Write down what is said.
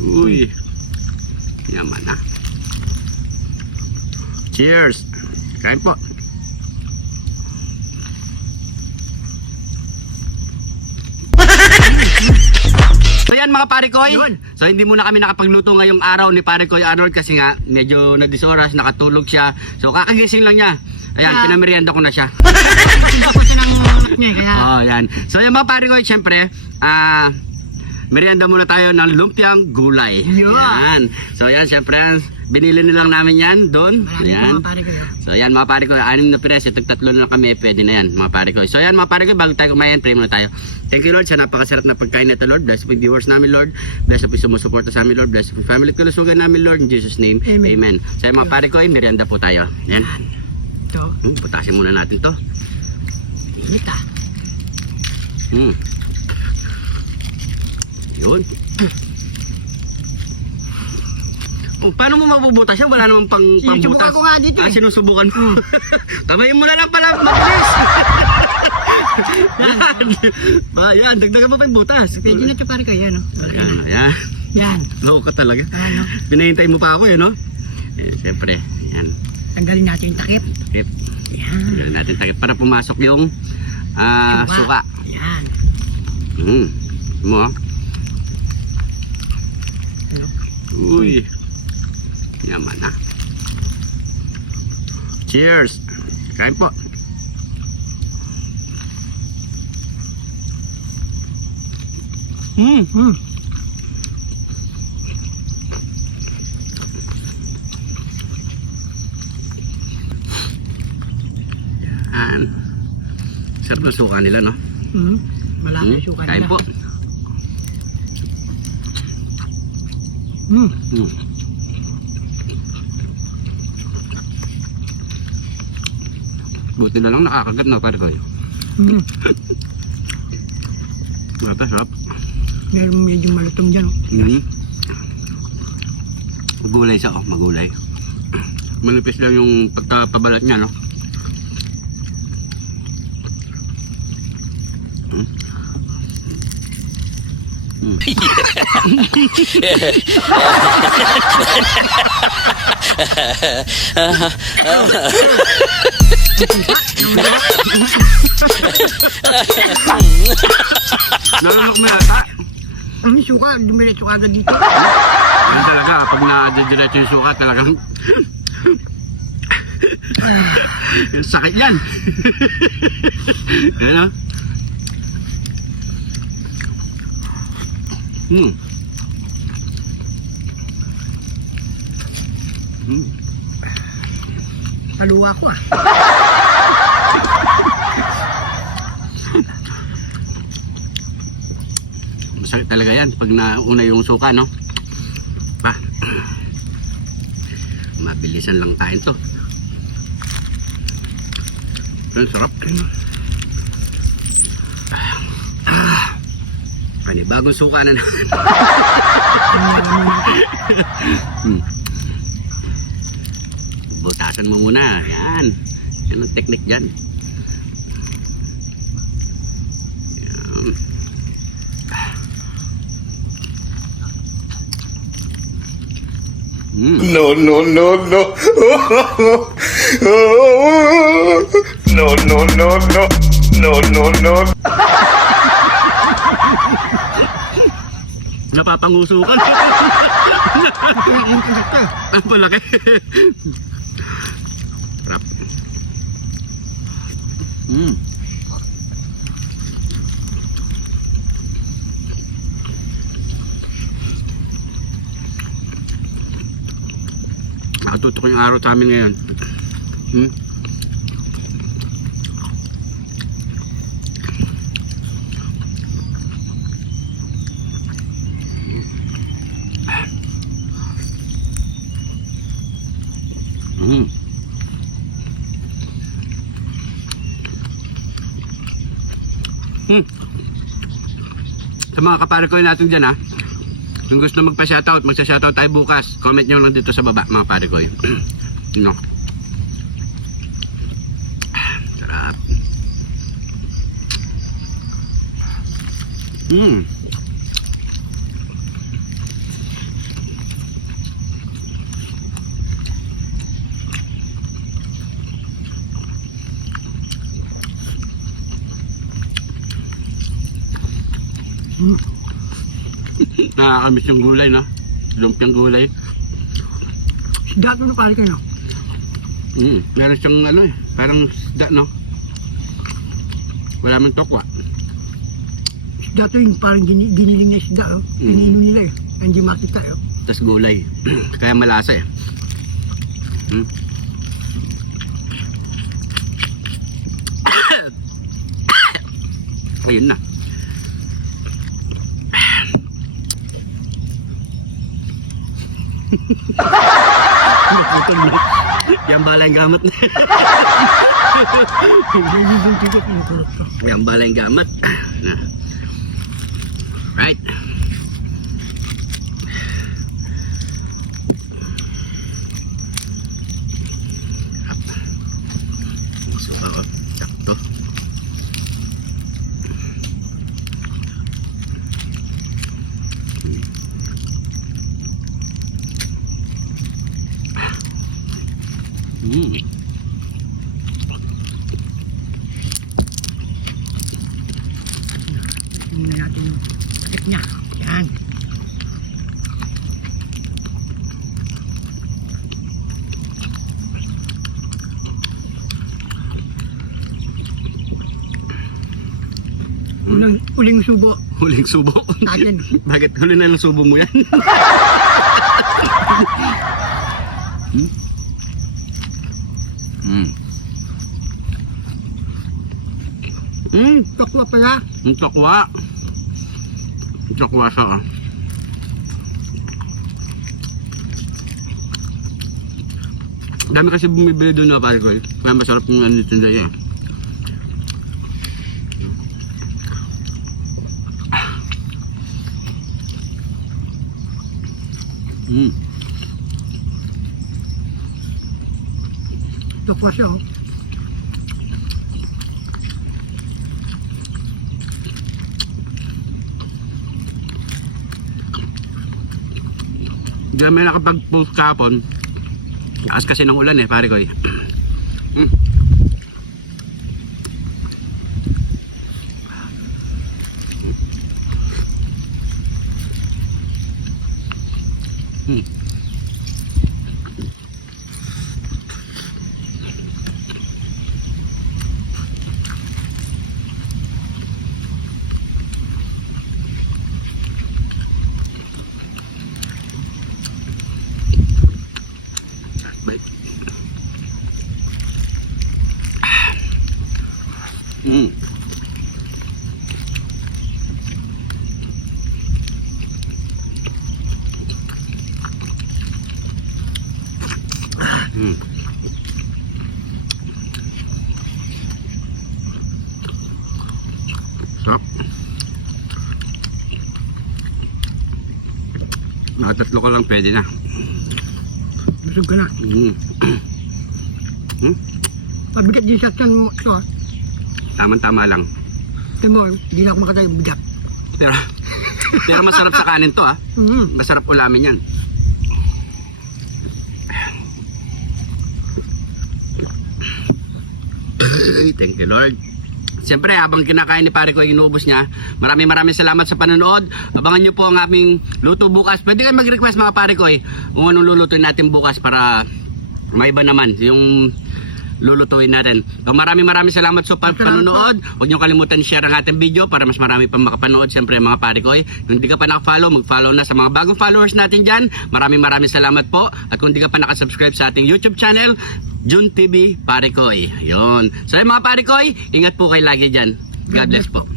Uy. Yaman na. Cheers. Kain po. So yan mga pare koy. So hindi muna kami nakapagluto ngayong araw ni pare koy Arnold kasi nga medyo nadisoras, nakatulog siya. So kakagising lang niya. Ayan, pinamerienda ko na siya. Oh, yan. So yan mga pare koy, syempre, merienda muna tayo ng lumpiang gulay. Yan. So yan, syempre, binili na lang namin yan doon. Ayan. So yan mga pare ko, 6 na pires, tatlo na kami, pwede na yan mga pare ko. So yan mga pare ko, bago tayo kumain, pray muna tayo. Thank you Lord sa napakasarap na pagkain nito Lord. Bless po yung viewers namin Lord. Bless po yung sumusuporta sa amin Lord. Bless po yung family at kalusugan namin Lord. In Jesus name, Amen. So yan mga pare ko, merienda po tayo. Yan. Putasin muna natin to. Init ah. Yun. Oh, paano mo mabubutas siya? Wala namang pambutas. Sinusubukan ko nga dito. Sinusubukan ko. Tabayin mo na lang pala. Mabilis. Yan, dagdagan mo pa yung butas. Pwede na ito pare ko. Yan o. Yan. Yan. Loko ka talaga. Ano? Pinahintay mo pa ako yun, no? Siyempre. Yan. Tanggalin natin yung takip. Yan. Yan. Natin takip para pumasok yung suka. Yan. Mo. Uy. Yaman na. Cheers. Kain po. Yan. Sarap na suka nila, no? Malaki yung suka Kain nila. po. Buti na lang nakakagat na pare ko. Sarap. Meron medyo malutong dyan o. Magulay siya, oh, magulay. Manipis lang yung pagkapabalat niya, no? Nalunok mo yata? Ang suka, dumiretso ka agad dito. Yan talaga, pag na-diretso yung suka talagang sakit yan. Yan o. Paluwa ko ah. Masakit talaga yan pag nauna yung suka, no? Mabilisan lang kain to. Ang sarap. Bagong suka na naman. Butasan mo muna. Yan. Yan ang technique dyan. Yan. No, no, no, no. No, no, no, no. No, no, no. Napapangusukan. Ang palaki. Sarap. Nakatutok yung araw sa amin ngayon. Sa mga kapare ko natin dyan, ha, kung gusto magpa-shoutout, magsa-shoutout tayo bukas. Comment nyo lang dito sa baba, mga pare ko. No. Sarap. Nakakamiss yung gulay, no? Lumpiang gulay. Isda ito na pare ko, no? Meron siyang ano eh, parang isda, no? Wala man tokwa. Isda ito yung parang giniling na isda, oh. Pinino nila eh. Hindi makita, oh. Tas gulay. Kaya malasa eh. Ayun na. Naputol na. Yan bala yung gamat na. Yan bala yung gamat. Right. So, sakto. Tingnan natin yung sakit niya. Yan. Uling subo. Huling subo. Atin. Bakit huli na ng subo mo yan? Tokwa pala. Ang tokwa. Ang tokwa siya ah. Dami kasi bumibili doon na pare ko eh. Kaya masarap yung ano tinda niya eh. Tokwa siya, oh. Hindi naman nakapag-post kahapon. Taas kasi ng ulan eh, pare ko eh. Balik. Sarap. Nakatatlo ko lang pwede na. Busog ka na. Pabigat din sa tiyan mo ito, ah. Tama-tama lang. Tingnan mo, hindi na ako makatayo bigat. Pero masarap sa kanin to ah. Masarap ulamin yan. Thank you Lord. Siyempre habang kinakain ni pare ko inuubos niya, maraming salamat sa panonood. Abangan nyo po ang aming luto bukas. Pwede kayo mag-request mga pare ko kung anong lulutuin natin bukas para maiba naman yung lulutuin natin. So, maraming salamat sa panonood. Huwag nyo kalimutan share ang ating video para mas marami pang makapanood. Siyempre mga pare ko kung hindi ka pa nakafollow, mag-follow na sa mga bagong followers natin dyan. Maraming salamat po. At kung hindi ka pa nakasubscribe sa ating YouTube channel, Jun TV Pare Koy. Yun. So mga pare ko, ingat po kayo lagi dyan. God bless po.